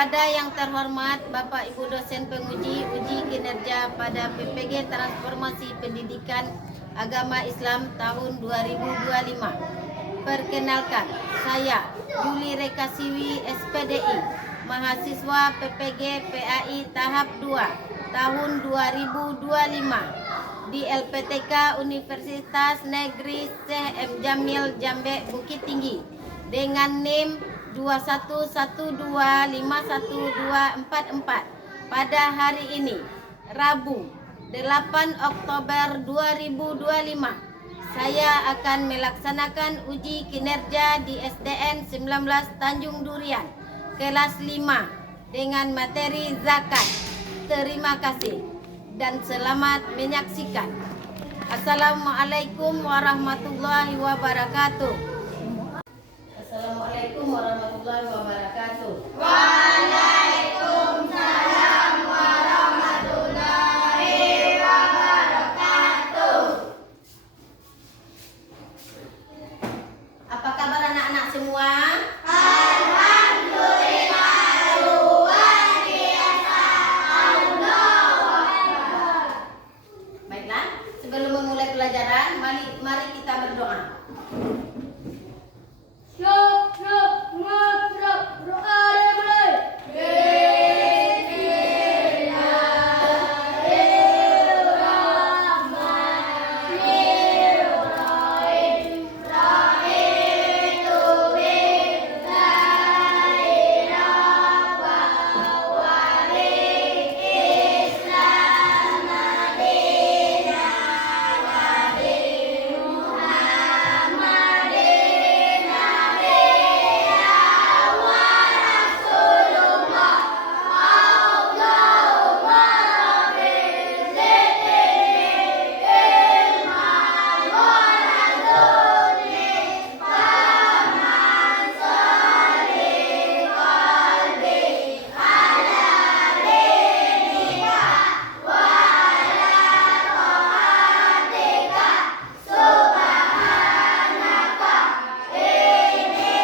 Kepada yang terhormat Bapak Ibu dosen penguji uji kinerja pada PPG Transformasi Pendidikan Agama Islam tahun 2025. Perkenalkan, saya Yuli Rekasiwi SPDI, mahasiswa PPG PAI tahap 2 tahun 2025 di LPTK Universitas Negeri Syekh M. Jamil Jambe Bukit Tinggi dengan NIM 21125124 pada hari ini, Rabu 8 Oktober 2025. Saya akan melaksanakan uji kinerja di SDN 19 Tanjung Durian kelas 5 dengan materi zakat. Terima kasih dan selamat menyaksikan. Assalamualaikum warahmatullahi wabarakatuh. Assalamualaikum warahmatullahi wabarakatuh. Waalaikumsalam warahmatullahi wabarakatuh. Apa kabar anak-anak semua? Alhamdulillah luar biasa. Allahu Akbar. Baiklah, sebelum memulai pelajaran, mari kita berdoa. Doa dimulai. Bismillahirrahmanirrahim. Raditu billahi rabban wa bil Islam dinan wa bi Muhammadin nabiyyan wa rasulullah. Allahumma rabbi zidni ilman wa razaqni fahman sholih qalbi ala dinika wa ala taatika subhanaka inni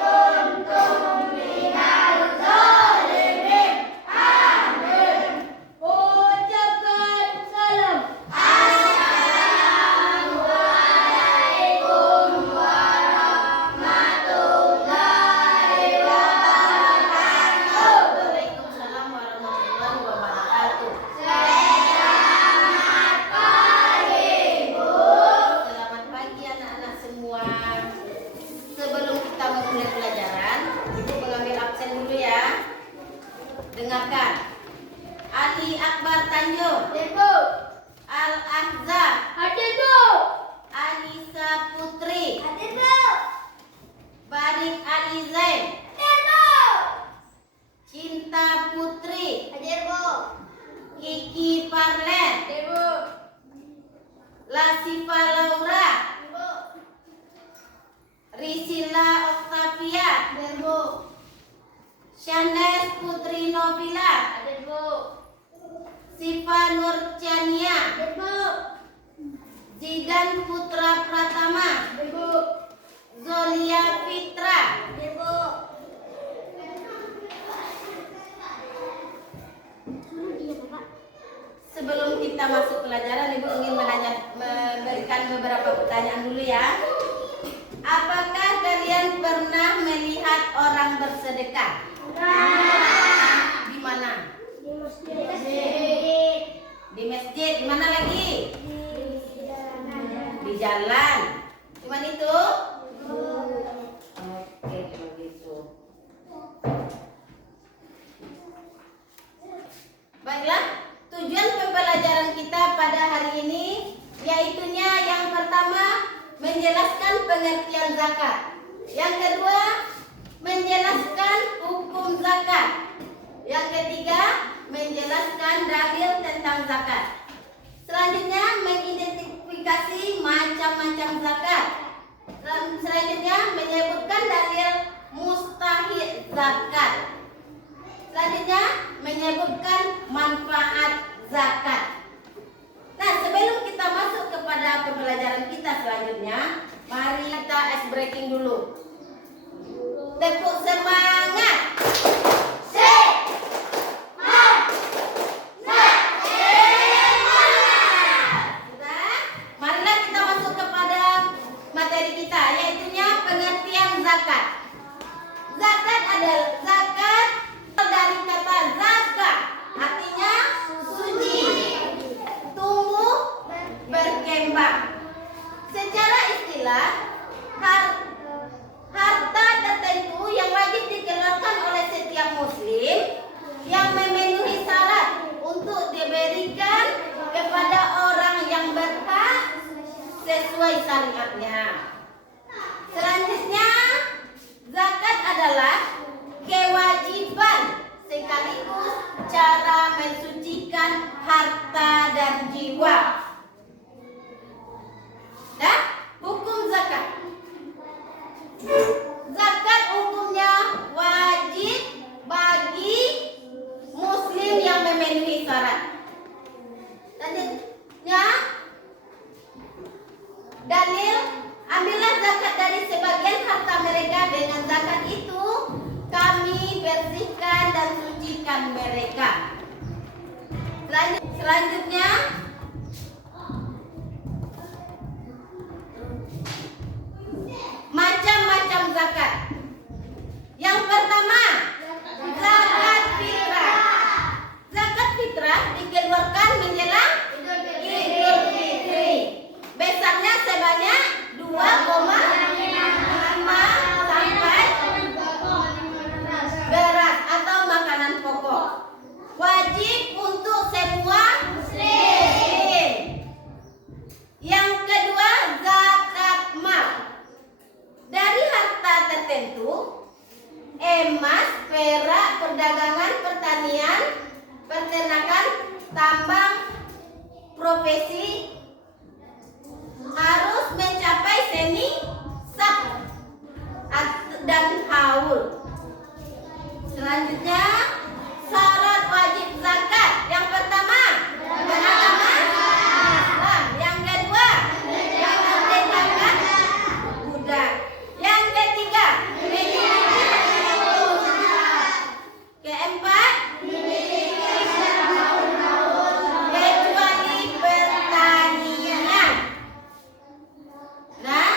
kuntum minal zalimin. Amin. Ucapkan salam. Assalamualaikum warahmatullahi wabarakatuh. Waalaikumsalam warahmatullahi wabarakatuh. Selamat pagi, Bu. Selamat pagi anak-anak semua. Sebelum kita memulai pelajaran, Ibu mengambil absen dulu ya. Dengarkan. Ali Akbar Tanjung, Hadir, Bu. Al-Ahzab, Hadir, Bu. Anissa Putri, Hadir, Bu. Barik Ali Zain, Hadir, Bu. Cinta Putri, Hadir, Bu. Kiki Parlen, Hadir, Bu. Lasifa Laura, Hadir, Bu. Risila Octavia, Hadir, Bu. Shanes Putri Nobila, Hadir, Bu. Siva Nurchania, Hadir, Bu. Zidan Putra Pratama, Hadir, Bu. Zolia Fitra. Hadir, Bu. Sebelum kita masuk pelajaran, Ibu ingin memberikan beberapa pertanyaan dulu ya. Apakah kalian pernah melihat orang bersedekah? Di mana? Di masjid. Di masjid. Di mana lagi? Di jalan. Cuman itu? Oke, kalau gitu. Baiklah, tujuan pembelajaran kita pada hari ini yaitunya yang pertama menjelaskan pengertian zakat. Yang kedua, menjelaskan hukum zakat. Yang ketiga, menjelaskan dalil tentang zakat. Selanjutnya, mengidentifikasi macam-macam zakat. Selanjutnya, menyebutkan dalil mustahil zakat. Selanjutnya, menyebutkan manfaat zakat. Nah, sebelum kita masuk kepada pembelajaran kita selanjutnya, mari kita ice breaking dulu. Tepuk semangat. Semangat. sesuai syariatnya. Selanjutnya, zakat adalah kewajiban sekaligus cara mensucikan harta dan jiwa. Dan hukum zakat. Zakat hukumnya wajib bagi muslim yang memenuhi syarat. Selanjutnya, dalil, ambillah zakat dari sebagian harta mereka, dengan zakat itu kami bersihkan dan sucikan mereka. Selanjutnya, macam-macam zakat. Yang pertama, zakat fitrah. Zakat fitrah dikeluarkan menjelang Idul Fitri. Besarnya sebanyak 2,5 sampai beras atau makanan pokok. Wajib untuk semua muslim. Yang kedua, zakat mal. Dari harta tertentu, emas, perak, perdagangan, pertanian, peternakan, tambang, profesi harus mencapai seni sah dan haul. Selanjutnya, syarat wajib zakat. Yang pertama, beragama Islam. Yang kedua, yang merdekakan budak. Yang ketiga, keempat, kecuali pertanian. Nah,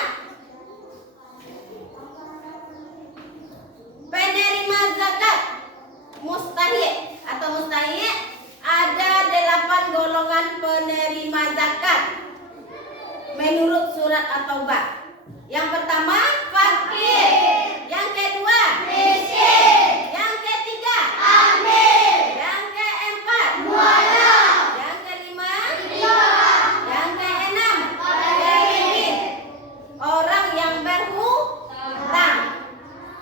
penerima zakat mustahik atau mustahik, ada 8 golongan penerima zakat menurut surat At-Taubah. Yang pertama, fakir. Yang kedua, miskin. Yang ketiga, amil. Yang keempat, mualaf. Yang kelima, yang keenam, pemimpin. Orang yang berhutang.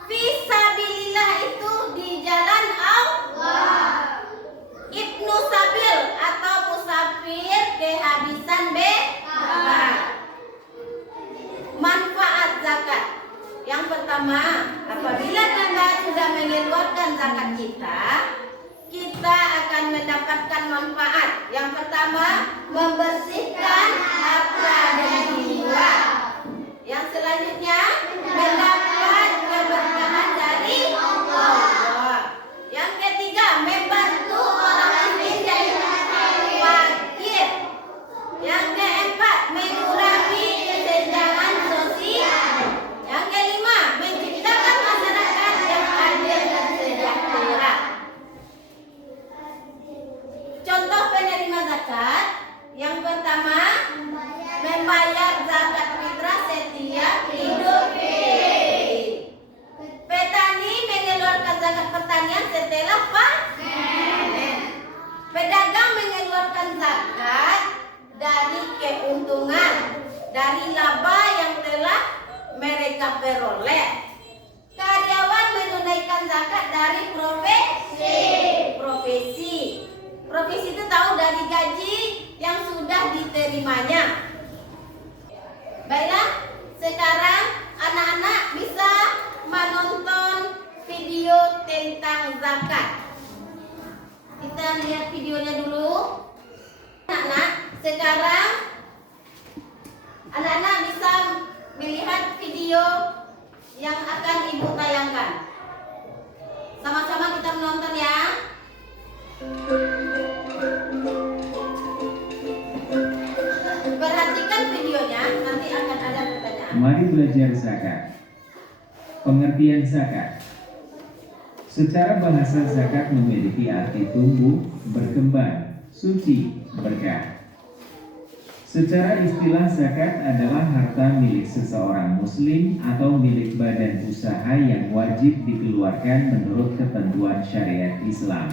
Fisabilillah itu di jalan Allah. Ibnu Sabil atau musafir kehabisan bekal. Manfaat zakat. Yang pertama, apabila kita sudah mengeluarkan zakat kita akan mendapatkan manfaat. Yang pertama, membersihkan harta dan jiwa. Yang selanjutnya, mendapat keberkahan dari Allah. Yang ketiga, membantu orang miskin dan fakir. Yang keempat, mengurangi kesenjangan sosial. Yang kelima, menciptakan masyarakat yang adil dan sejahtera. Contoh penerima zakat. Yang pertama, membayar zakat fitrah setiap Idul Fitri. Petani mengeluarkan zakat pertanian setelah panen. Pedagang mengeluarkan zakat dari keuntungan, dari laba yang telah mereka peroleh. Karyawan menunaikan zakat dari profesi. Profesi itu tahu dari gaji yang sudah diterimanya. Baiklah, sekarang anak-anak bisa menonton video tentang zakat. Kita lihat videonya dulu. Anak-anak, sekarang anak-anak bisa melihat video yang akan ibu tayangkan. Sama-sama kita menonton ya. Perhatikan videonya, nanti akan ada pertanyaan. Mari belajar zakat. Pengertian zakat. Secara bahasa zakat memiliki arti tumbuh, berkembang, suci, berkah. Secara istilah zakat adalah harta milik seseorang muslim atau milik badan usaha yang wajib dikeluarkan menurut ketentuan syariat Islam.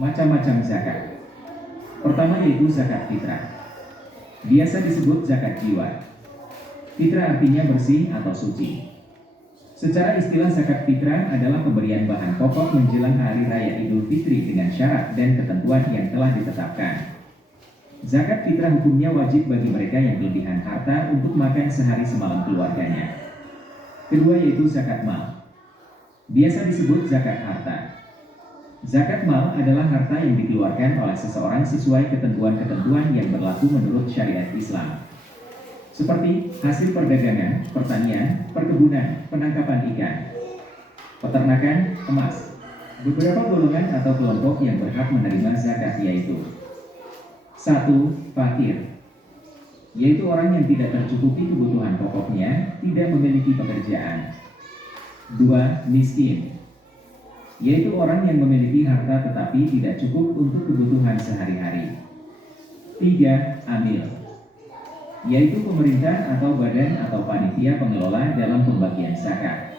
Macam-macam zakat. Pertama yaitu zakat fitrah. Biasa disebut zakat jiwa. Fitrah artinya bersih atau suci. Secara istilah zakat fitrah adalah pemberian bahan pokok menjelang hari raya Idul Fitri dengan syarat dan ketentuan yang telah ditetapkan. Zakat fitrah hukumnya wajib bagi mereka yang kelebihan harta untuk makan sehari semalam keluarganya. Kedua yaitu zakat mal. Biasa disebut zakat harta. Zakat mal adalah harta yang dikeluarkan oleh seseorang sesuai ketentuan-ketentuan yang berlaku menurut syariat Islam. Seperti hasil perdagangan, pertanian, perkebunan, penangkapan ikan, peternakan, emas. Beberapa golongan atau kelompok yang berhak menerima zakat yaitu 1. Fakir, yaitu orang yang tidak tercukupi kebutuhan pokoknya, tidak memiliki pekerjaan. 2. Miskin, yaitu orang yang memiliki harta tetapi tidak cukup untuk kebutuhan sehari-hari. 3. Amil, yaitu pemerintah atau badan atau panitia pengelola dalam pembagian zakat.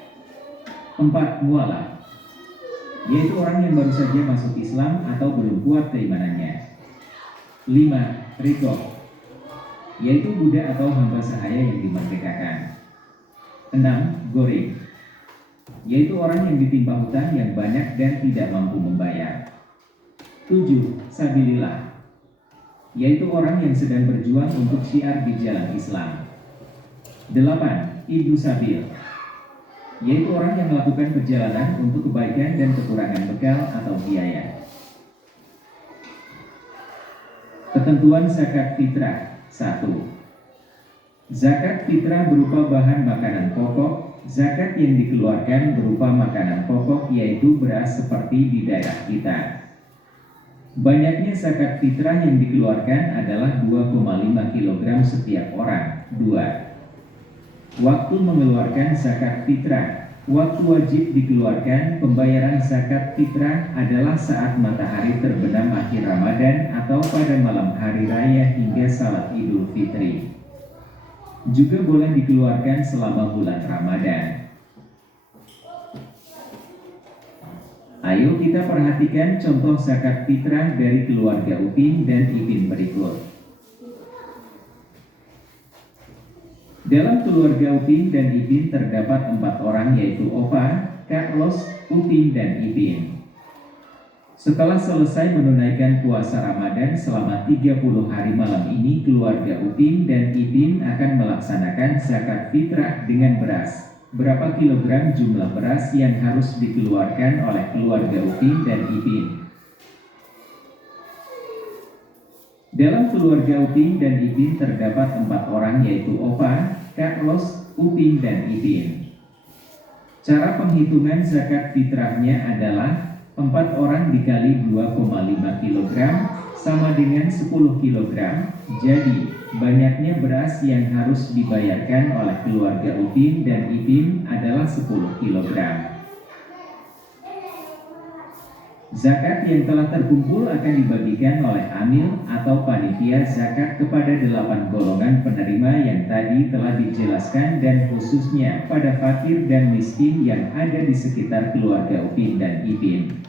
4. Mualaf, yaitu orang yang baru saja masuk Islam atau belum kuat keimanannya. 5. Riqab, yaitu budak atau hamba sahaya yang dimerdekakan. 6. Goreng, yaitu orang yang ditimpa hutang yang banyak dan tidak mampu membayar. 7. Sabilillah, yaitu orang yang sedang berjuang untuk syiar di jalan Islam. 8. Ibnu Sabil, yaitu orang yang melakukan perjalanan untuk kebaikan dan kekurangan bekal atau biaya. Ketentuan zakat fitrah. 1. Zakat fitrah berupa bahan makanan pokok. Zakat yang dikeluarkan berupa makanan pokok yaitu beras seperti di daerah kita. Banyaknya zakat fitrah yang dikeluarkan adalah 2,5 kg setiap orang. 2. Waktu mengeluarkan zakat fitrah. Waktu wajib dikeluarkan pembayaran zakat fitrah adalah saat matahari terbenam akhir Ramadan atau pada malam hari raya hingga salat Idul Fitri. Juga boleh dikeluarkan selama bulan Ramadan. Ayo kita perhatikan contoh zakat fitrah dari keluarga Upin dan Ipin berikut. Dalam keluarga Upin dan Ipin terdapat 4 orang yaitu Opa, Kak Ros, Upin, dan Ipin. Setelah selesai menunaikan puasa Ramadan selama 30 hari malam ini, keluarga Upin dan Ipin akan melaksanakan zakat fitrah dengan beras. Berapa kilogram jumlah beras yang harus dikeluarkan oleh keluarga Upin dan Ipin? Dalam keluarga Upin dan Ipin terdapat 4 orang yaitu Opa, Kak Ros, Upin, dan Ipin. Cara penghitungan zakat fitrahnya adalah 4 orang dikali 2,5 kg sama dengan 10 kg. Jadi, banyaknya beras yang harus dibayarkan oleh keluarga Upin dan Ipin adalah 10 kg. Zakat yang telah terkumpul akan dibagikan oleh amil atau panitia zakat kepada 8 golongan penerima yang tadi telah dijelaskan dan khususnya pada fakir dan miskin yang ada di sekitar keluarga Upin dan Ipin.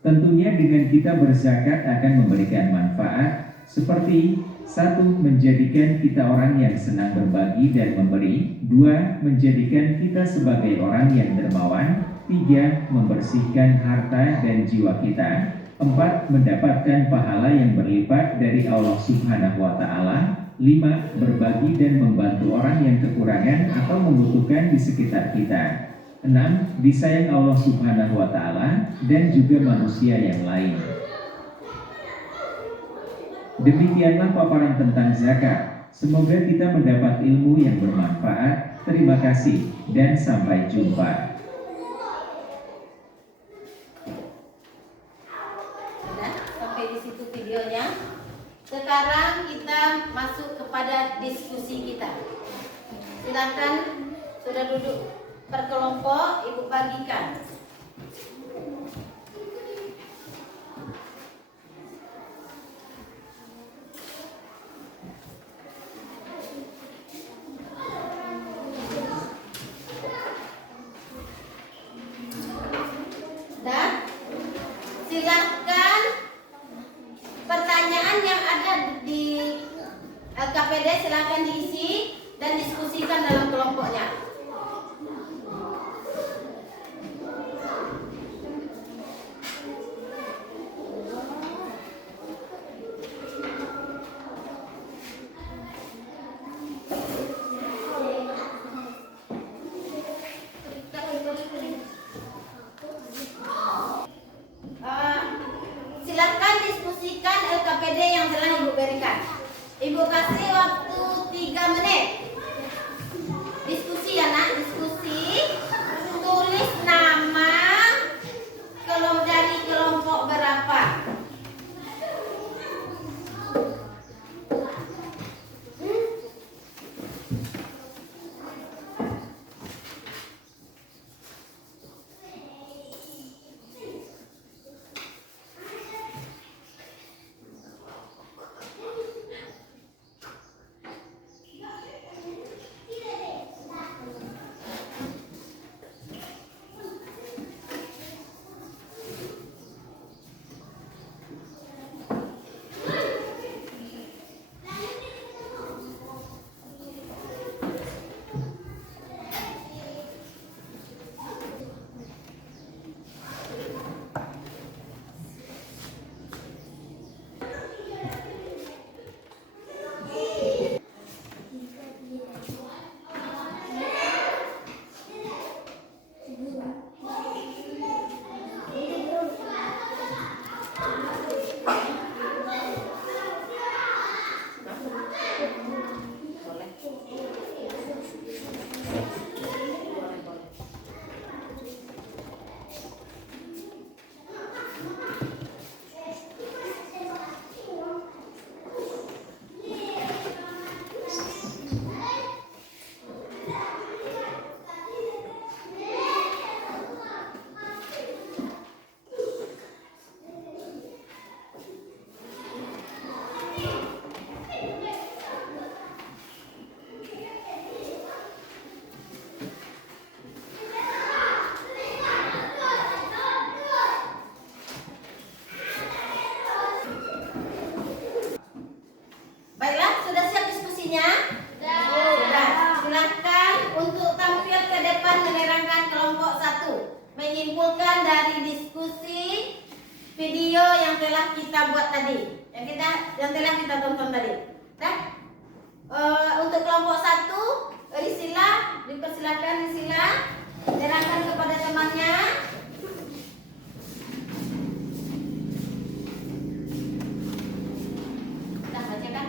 Tentunya dengan kita berzakat akan memberikan manfaat seperti 1. Menjadikan kita orang yang senang berbagi dan memberi. 2. Menjadikan kita sebagai orang yang dermawan. 3. Membersihkan harta dan jiwa kita. 4. Mendapatkan pahala yang berlipat dari Allah Subhanahu wa Ta'ala. 5. Berbagi dan membantu orang yang kekurangan atau membutuhkan di sekitar kita. 6. Disayang Allah Subhanahu wa Ta'ala dan juga manusia yang lain. Demikianlah paparan tentang zakat. Semoga kita mendapat ilmu yang bermanfaat. Terima kasih dan sampai jumpa. Sampai di situ videonya. Sekarang kita masuk kepada diskusi kita. Silakan sudah duduk berkelompok, Ibu bagikan. Dan silakan pertanyaan yang ada di LKPD silakan diisi dan diskusikan dalam kelompoknya. Silakan diskusikan LKPD yang telah Ibu berikan. Ibu kasih waktu 3 menit. Diskusi ya nak, diskusi. Tulis nama dari kelompok berapa. Baiklah, sudah siap diskusinya? Sudah. Silakan untuk tampil ke depan menerangkan kelompok 1, menyimpulkan dari diskusi video yang telah kita buat tadi, yang telah kita tonton tadi. Dah? Untuk kelompok 1, Risila, dipersilakan Risila menerangkan kepada temannya. Dah bacakan.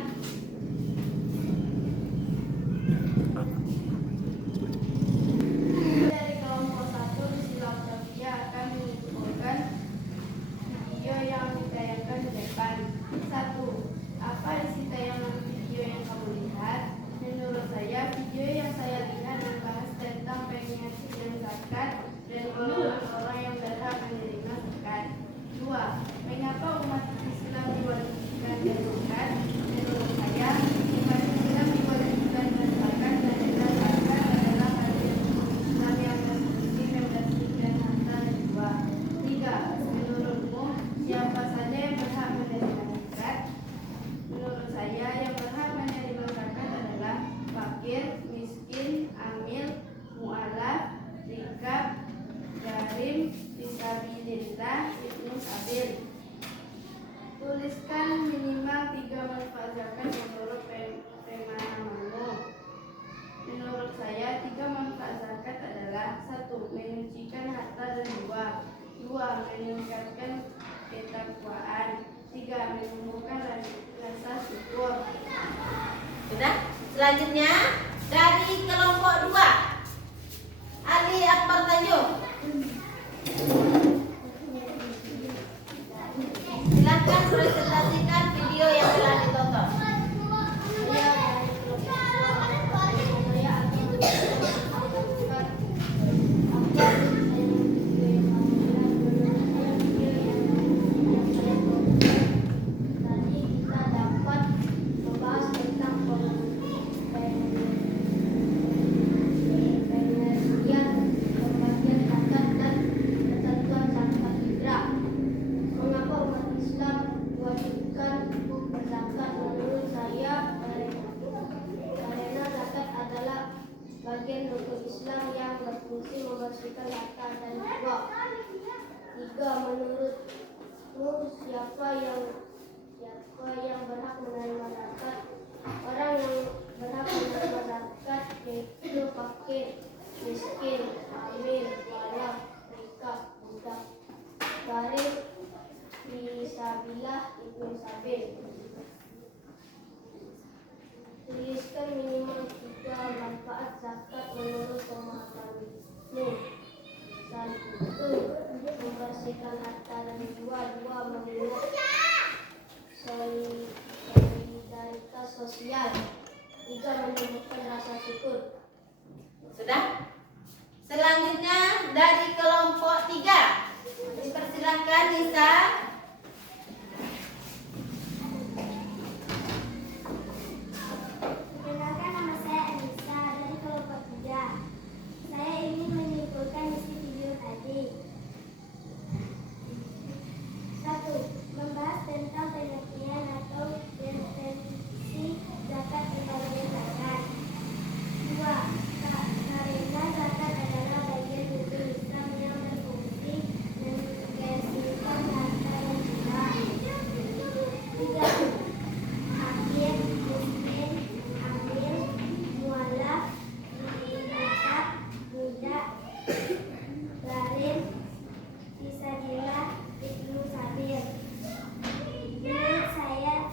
Dari kelompok 1, Risila Octavia akan menyimpulkan video yang ditayangkan di depan. 1. Apa isi tayangan video yang kamu lihat? Menurut saya, video yang saya lihat membahas tentang penyajian zakat dan golongan orang yang berhak menerima zakat. 2. Mengapa umat Islam diwajibkan zakat? Menurut saya, umat Islam diwajibkan zakat karena zakat adalah hasil Islam yang berfungsi membersihkan harta dan jiwa. 3. Menurutmu, siapa saja yang berhak menerima zakat? Menurut saya, yang berhak menerima zakat adalah fakir, miskin, amil, mu'alaf, rikab, garim, fisabilillah, ibnu sabil. Tuliskan minimal 3 manfaat zakat menurut pemahamanmu. Menurut saya, 3 manfaat zakat adalah: 1. Menyucikan harta dan jiwa. 2. Meningkatkan ketakwaan. 3. Menumbuhkan rasa syukur. Sudah? Selanjutnya dari kelompok 2, Ali Akbar Tanjung. Silakan presentasikan video yang telah ditonton. Tadi kita dapat membahas tentang pengertian pembagian harta sebagian rukun Islam yang berfungsi membersihkan harta dan jiwa. 3. Menurutmu siapa yang berhak menerima zakat? Orang yang berhak menerima zakat yaitu fakir, miskin, hamil, dualah, rikah, budak, gharib, fisabilillah, ibnu sabil. Tuliskan minimal 3 manfaat zakat menurut pemahamanmu. 1. Membersihkan harta dan jiwa. 2. Mengingat solidaritas sosial. 3. Menumbuhkan rasa syukur. Sudah? Selanjutnya dari kelompok 3. Dipersilakan Nisa. Perkenalkan, nama saya Anissa dari kelompok 3. Saya ingin menyimpulkan isi video tadi. 1. Membahas tentang pengertian atau definisi zakat dan pembagian zakat. 2. Karena zakat adalah bagian rukun Islam yang berfungsi membersihkan harta dan jiwa. 3. Fakir, miskin, hamil, mualaf, rikah, budak, gharib, fisabilillah, ibnu sabil. Menurut saya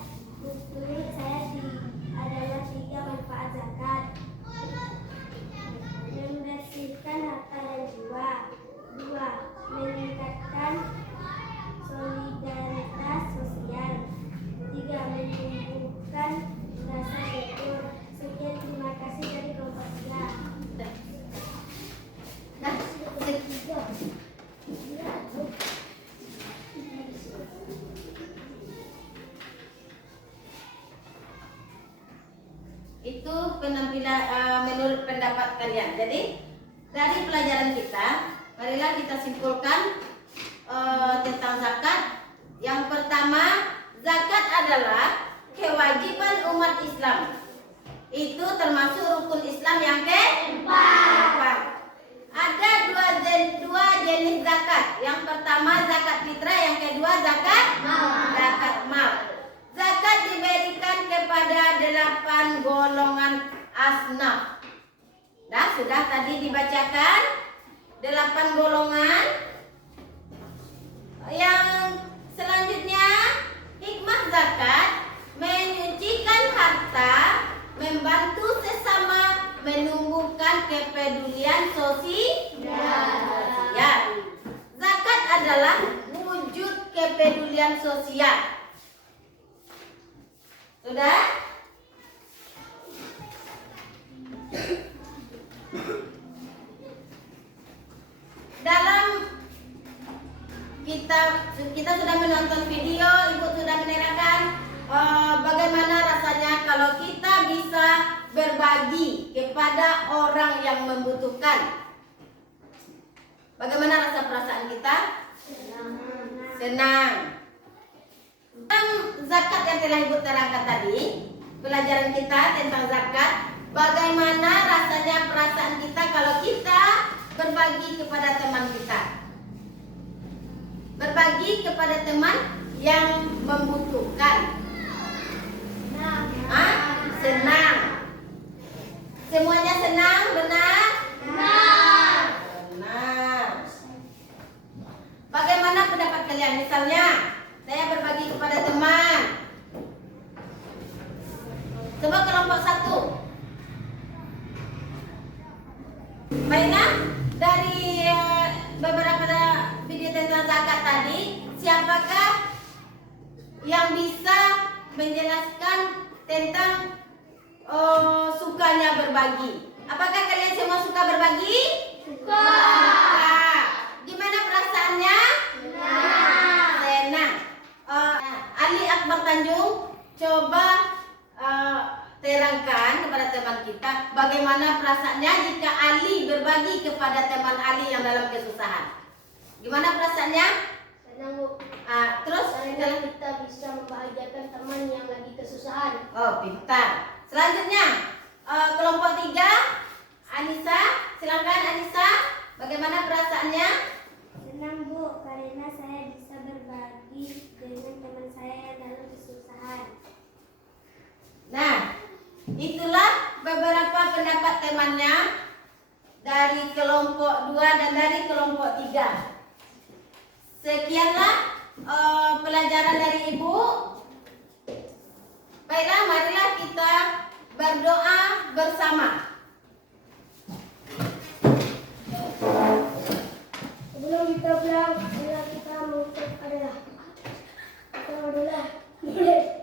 adalah 3 manfaat zakat. Membersihkan harta dan jiwa. 2. Meningkatkan solidaritas sosial. 3. Menumbuhkan rasa syukur. Sekian, terima kasih dari kelompok 3. Nah, itu penampilan menurut pendapat kalian. Jadi dari pelajaran kita, marilah kita simpulkan tentang zakat. Yang pertama, zakat adalah kewajiban umat Islam. Itu termasuk rukun Islam yang keempat. Ada dua jenis zakat. Yang pertama zakat fitrah, yang kedua zakat mal. Zakat diberikan kepada 8 golongan asnaf. Nah, sudah tadi dibacakan 8 golongan. Yang selanjutnya, hikmah zakat menyucikan harta, membantu sesama, menumbuhkan kepedulian sosial. Zakat adalah wujud kepedulian sosial. Sudah? Dalam kita sudah menonton video, Ibu sudah menerangkan bagaimana rasanya kalau kita bisa berbagi kepada orang yang membutuhkan. Bagaimana rasa perasaan kita? Senang. Tentang zakat yang telah Ibu terangkan tadi, pelajaran kita tentang zakat, bagaimana rasanya perasaan kita kalau kita berbagi kepada teman kita. Berbagi kepada teman yang membutuhkan. Senang. Semuanya senang, benar? Benar. Bagaimana pendapat kalian? Misalnya, saya berbagi kepada teman. Coba kelompok 1. Baiklah, dari beberapa video tentang zakat tadi, siapakah yang bisa menjelaskan tentang sukanya berbagi? Apakah kalian semua suka berbagi? Suka. Gimana perasaannya? Senang. Ali Akbar Tanjung, coba terangkan kepada teman kita bagaimana perasaannya jika Ali berbagi kepada teman Ali yang dalam kesusahan. Gimana perasaannya? Senang, Bu. Terus Karena kita bisa membahagiakan teman yang lagi kesusahan. oh, pintar. Selanjutnya kelompok 3, Anissa, silakan Anissa. Bagaimana perasaannya? Senang Bu, karena saya bisa berbagi dengan teman saya yang dalam kesusahan. Nah, itulah beberapa pendapat temannya dari kelompok 2 dan dari kelompok 3. Sekianlah pelajaran dari Ibu. Baiklah, marilah kita berdoa bersama. Sebelum kita pulang, kita mengucap adalah kita mulai